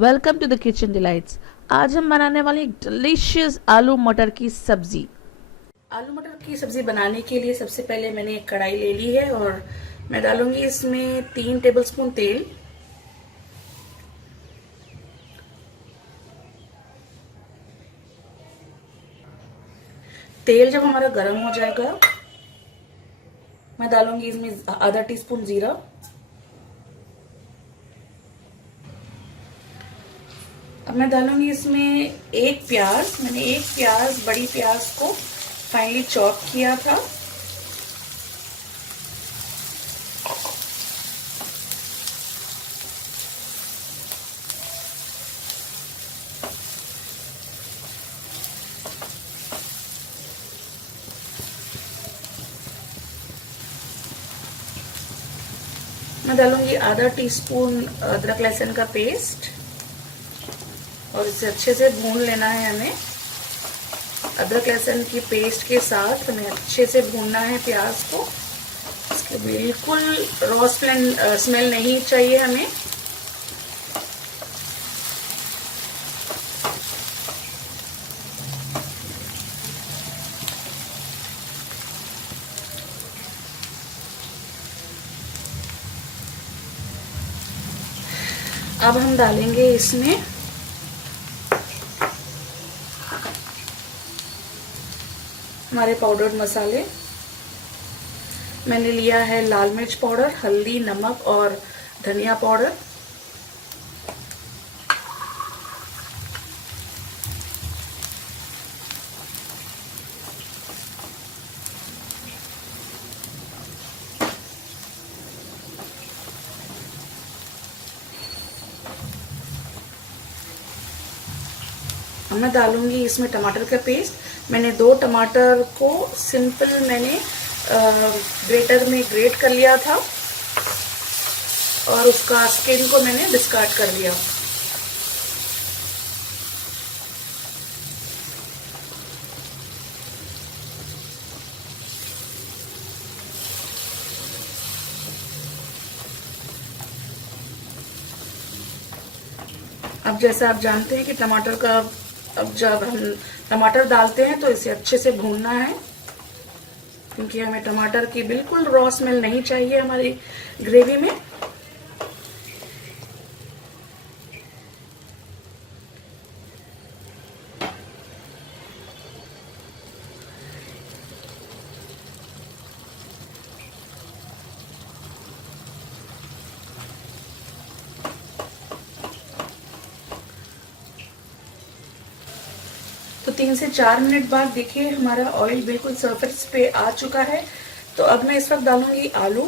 Welcome to the kitchen delights. आज हम बनाने वाले एक डिलीशियस आलू मटर की सब्जी। आलू मटर की सब्जी बनाने के लिए सबसे पहले मैंने एक कढ़ाई ले ली है और मैं डालूंगी इसमें 3 टेबलस्पून तेल। तेल जब हमारा गर्म हो जाएगा मैं डालूंगी इसमें आधा टीस्पून जीरा। अब मैं डालूंगी इसमें एक प्याज। मैंने एक प्याज, बड़ी प्याज को फाइनली चॉप किया था। मैं डालूंगी आधा टीस्पून अदरक लहसुन का पेस्ट और इसे अच्छे से भून लेना है हमें। अदरक लहसुन की पेस्ट के साथ हमें अच्छे से भूनना है प्याज को। इसके बिल्कुल रॉ स्मेल नहीं चाहिए हमें। अब हम डालेंगे इसमें हमारे पाउडर्ड मसाले। मैंने लिया है लाल मिर्च पाउडर, हल्दी, नमक और धनिया पाउडर। मैं डालूंगी इसमें टमाटर का पेस्ट। मैंने 2 टमाटर को सिंपल मैंने ग्रेटर में ग्रेट कर लिया था और उसका स्किन को मैंने डिस्कार्ड कर लिया। अब जैसा आप जानते हैं कि टमाटर का, अब जब हम टमाटर डालते हैं तो इसे अच्छे से भूनना है, क्योंकि हमें टमाटर की बिल्कुल रॉ स्मेल नहीं चाहिए हमारी ग्रेवी में। तो 3 से 4 मिनट बाद देखिए हमारा ऑयल बिल्कुल सरफेस पे आ चुका है। तो अब मैं इस वक्त डालूंगी आलू।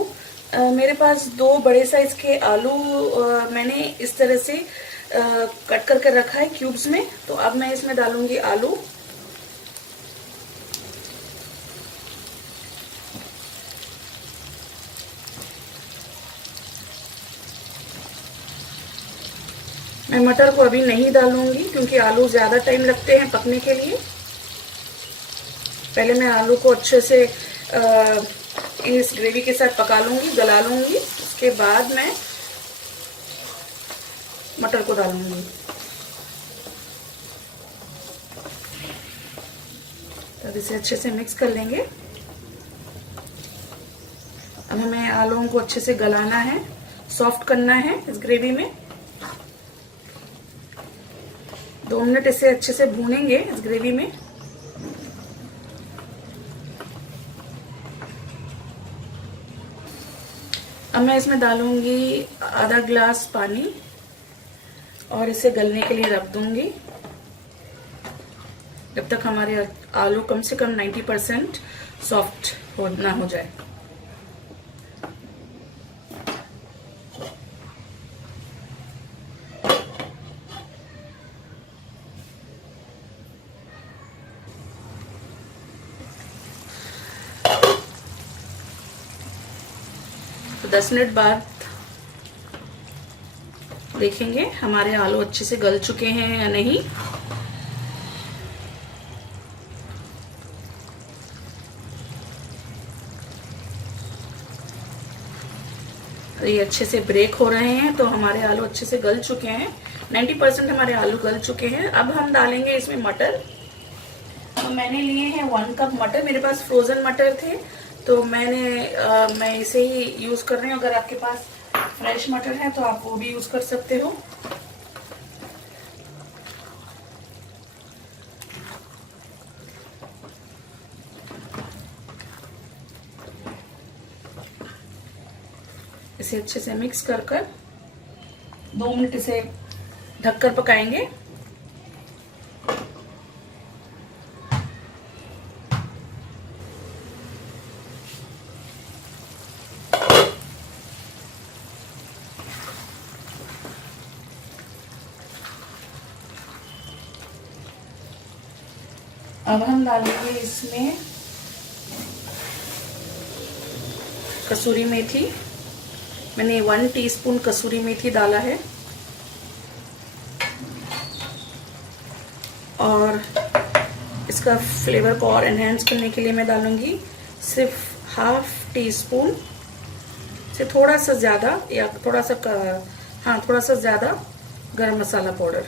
मेरे पास 2 बड़े साइज के आलू मैंने इस तरह से कट करके रखा है क्यूब्स में। तो अब मैं इसमें डालूंगी आलू। मैं मटर को अभी नहीं डालूंगी क्योंकि आलू ज्यादा टाइम लगते हैं पकने के लिए। पहले मैं आलू को अच्छे से इस ग्रेवी के साथ पका लूंगी, गला लूंगी। उसके बाद मैं मटर को डालूंगी। तब इसे अच्छे से मिक्स कर लेंगे। अब हमें आलूओं को अच्छे से गलाना है, सॉफ्ट करना है इस ग्रेवी में। 2 मिनट इसे अच्छे से भूनेंगे इस ग्रेवी में। अब मैं इसमें डालूंगी आधा ग्लास पानी और इसे गलने के लिए रख दूंगी जब तक हमारे आलू कम से कम 90% सॉफ्ट ना हो जाए। तो 10 मिनट बाद देखेंगे हमारे आलू अच्छे से गल चुके हैं या नहीं। ये अच्छे से ब्रेक हो रहे हैं तो हमारे आलू अच्छे से गल चुके हैं। 90% हमारे आलू गल चुके हैं। अब हम डालेंगे इसमें मटर। तो मैंने लिए हैं 1 कप मटर। मेरे पास फ्रोज़न मटर थे तो मैं इसे ही यूज़ कर रही हूँ। अगर आपके पास फ्रेश मटर है तो आप वो भी यूज़ कर सकते हो। इसे अच्छे से मिक्स कर कर 2 मिनट इसे ढककर पकाएंगे। अब हम डालेंगे इसमें कसूरी मेथी। मैंने 1 टीस्पून कसूरी मेथी डाला है और इसका फ्लेवर को और एनहेंस करने के लिए मैं डालूंगी सिर्फ ½ टीस्पून से थोड़ा सा ज़्यादा या थोड़ा सा ज़्यादा गरम मसाला पाउडर।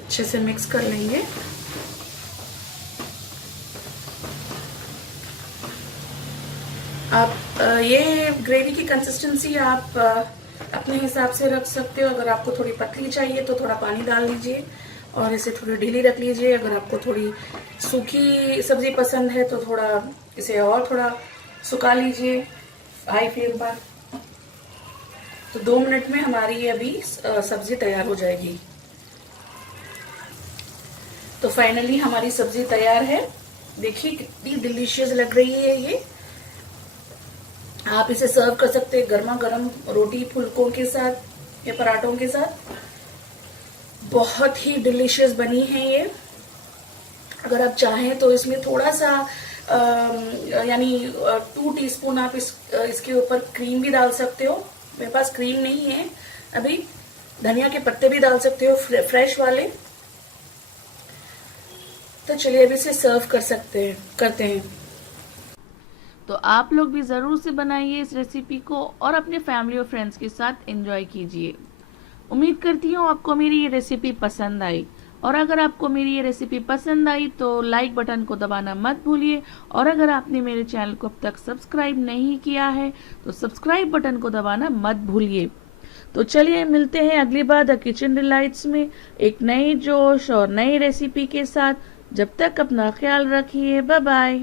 अच्छे से मिक्स कर लेंगे। आप ये ग्रेवी की कंसिस्टेंसी आप अपने हिसाब से रख सकते हो। अगर आपको थोड़ी पतली चाहिए तो थोड़ा पानी डाल लीजिए और इसे थोड़ी ढीली रख लीजिए। अगर आपको थोड़ी सूखी सब्जी पसंद है तो थोड़ा इसे और थोड़ा सुखा लीजिए हाई फ्लेम पर। तो 2 मिनट में हमारी अभी सब्जी तैयार हो जाएगी। तो फाइनली हमारी सब्जी तैयार है। देखिए कितनी डिलीशियस लग रही है ये। आप इसे सर्व कर सकते हैं गर्मा गर्म रोटी फुलकों के साथ या पराठों के साथ। बहुत ही डिलीशियस बनी है ये। अगर आप चाहें तो इसमें थोड़ा सा यानी 2 टीस्पून आप इसके ऊपर क्रीम भी डाल सकते हो। मेरे पास क्रीम नहीं है अभी। धनिया के पत्ते भी डाल सकते हो फ्रेश वाले। तो चलिए अभी इसे सर्व करते हैं। तो आप लोग भी ज़रूर से बनाइए इस रेसिपी को और अपने फैमिली और फ्रेंड्स के साथ एंजॉय कीजिए। उम्मीद करती हूँ आपको मेरी ये रेसिपी पसंद आई। और अगर आपको मेरी ये रेसिपी पसंद आई तो लाइक बटन को दबाना मत भूलिए। और अगर आपने मेरे चैनल को अब तक सब्सक्राइब नहीं किया है तो सब्सक्राइब बटन को दबाना मत भूलिए। तो चलिए मिलते हैं अगली बार द किचन डिलाइट्स में एक नई जोश और नई रेसिपी के साथ। जब तक अपना ख्याल रखिए। Bye bye.